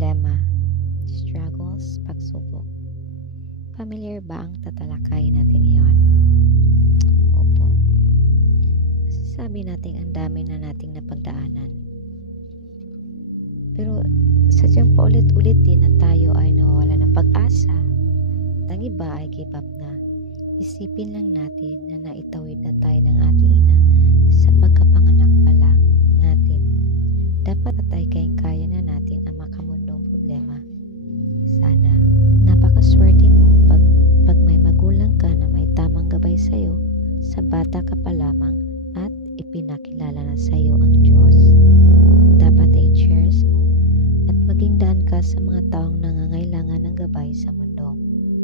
Problema, struggles, pagsubok. Familiar ba ang tatalakayin natin ngayon? Opo. Masasabi natin ang dami na nating napagdaanan. Pero sadyang paulit-ulit din na tayo ay nawawala ng pag-asa at ang iba ay give up na. Isipin lang natin na naitawid na tayo ng ating ina sa pagkapanganak pa lang natin. Dapat ay kayang-kaya na natin ang makamundong problema. Sana. Napakaswerte mo pag may magulang ka na may tamang gabay sa'yo sa bata ka pa lamang at ipinakilala na sa'yo ang Diyos. Dapat ay cherish mo at maging daan ka sa mga taong nangangailangan ng gabay sa mundo.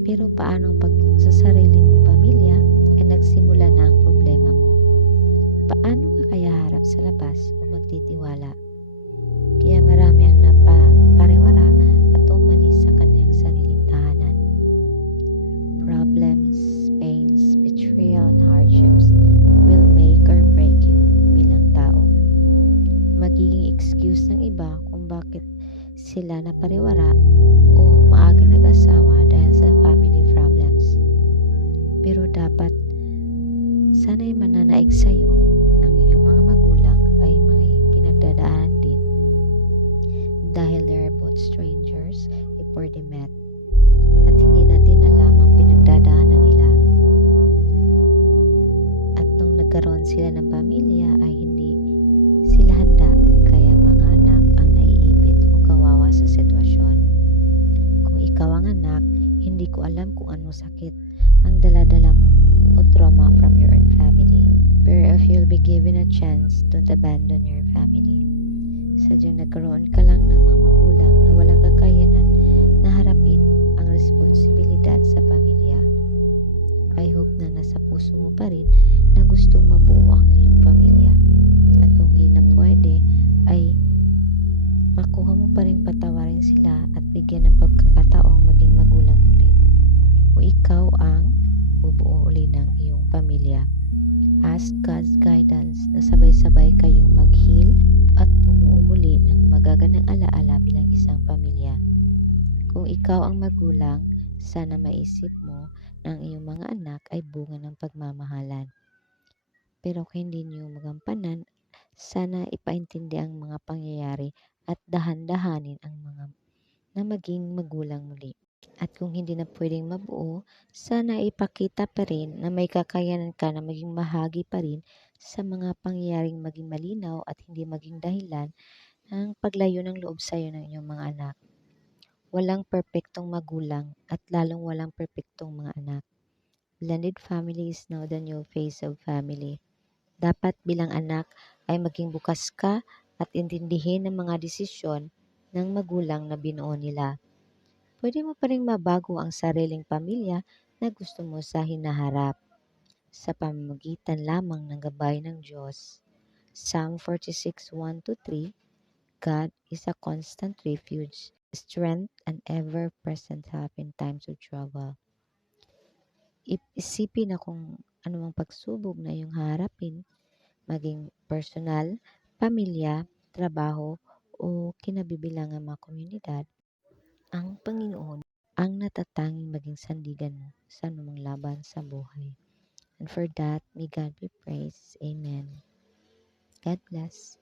Pero paano pag sa sarili mong pamilya ay nagsimula na ang problema mo? Paano ka kaya harap sa labas o magtitiwala? Kaya marami ang napapariwara at umalis sa kanilang sariling tahanan. Problems, pains, betrayal, and hardships will make or break you bilang tao. Magiging excuse ng iba kung bakit sila napariwara o maagang nag-asawa dahil sa family problems. Pero dapat sana'y mananaig sa'yo ang iyong mga magulang ay may pinagdadaan din. Dahil they are both strangers before they met at hindi natin alam ang pinagdadaanan nila. At nung nagkaroon sila ng pamilya ay hindi sila handa, kaya mga anak ang naiipit o kawawa sa sitwasyon. Kung ikaw ang anak, hindi ko alam kung anong sakit ang daladala mo o trauma from your own family. Pero if you'll be given a chance, don't abandon your family. Sadyang nagkaroon ka lang ng mga magulang na walang kakayanan na harapin ang responsibilidad sa pamilya. I hope na nasa puso mo pa rin na gustong mabuo ang iyong pamilya. At kung hindi na pwede, ay makuha mo pa rin patawarin sila at bigyan ng pagkakataong maging magulang muli. O ikaw ang bubuo uli ng iyong pamilya. Ask God's guidance na sabay-sabay kayong mag-heal at bumuo muli ng magagandang alaala bilang isang pamilya. Kung ikaw ang magulang, sana maisip mo na ang iyong mga anak ay bunga ng pagmamahalan. Pero kung hindi niyo magampanan, sana ipaintindi ang mga pangyayari at dahan-dahanin ang mga na maging magulang muli. At kung hindi na pwedeng mabuo, sana ipakita pa rin na may kakayanan ka na maging bahagi pa rin sa mga pangyayaring maging malinaw at hindi maging dahilan ng paglayo ng loob sa iyo ng iyong mga anak. Walang perpektong magulang at lalong walang perpektong mga anak. Blended family is now the new face of family. Dapat bilang anak ay maging bukas ka at intindihin ang mga desisyon ng magulang na binuo nila. Pwede mo pa rin mabago ang sariling pamilya na gusto mo sa hinaharap sa pamamagitan lamang ng gabay ng Diyos. Psalm 46:1-3, God is a constant refuge, strength, and ever-present help in times of trouble. Isipin na kung anumang pagsubok na iyong haharapin, maging personal, pamilya, trabaho, o kinabibilangan mga komunidad, ang Panginoon ang natatanging maging sandigan mo sa anumang laban sa buhay. And for that, may God be praised. Amen. God bless.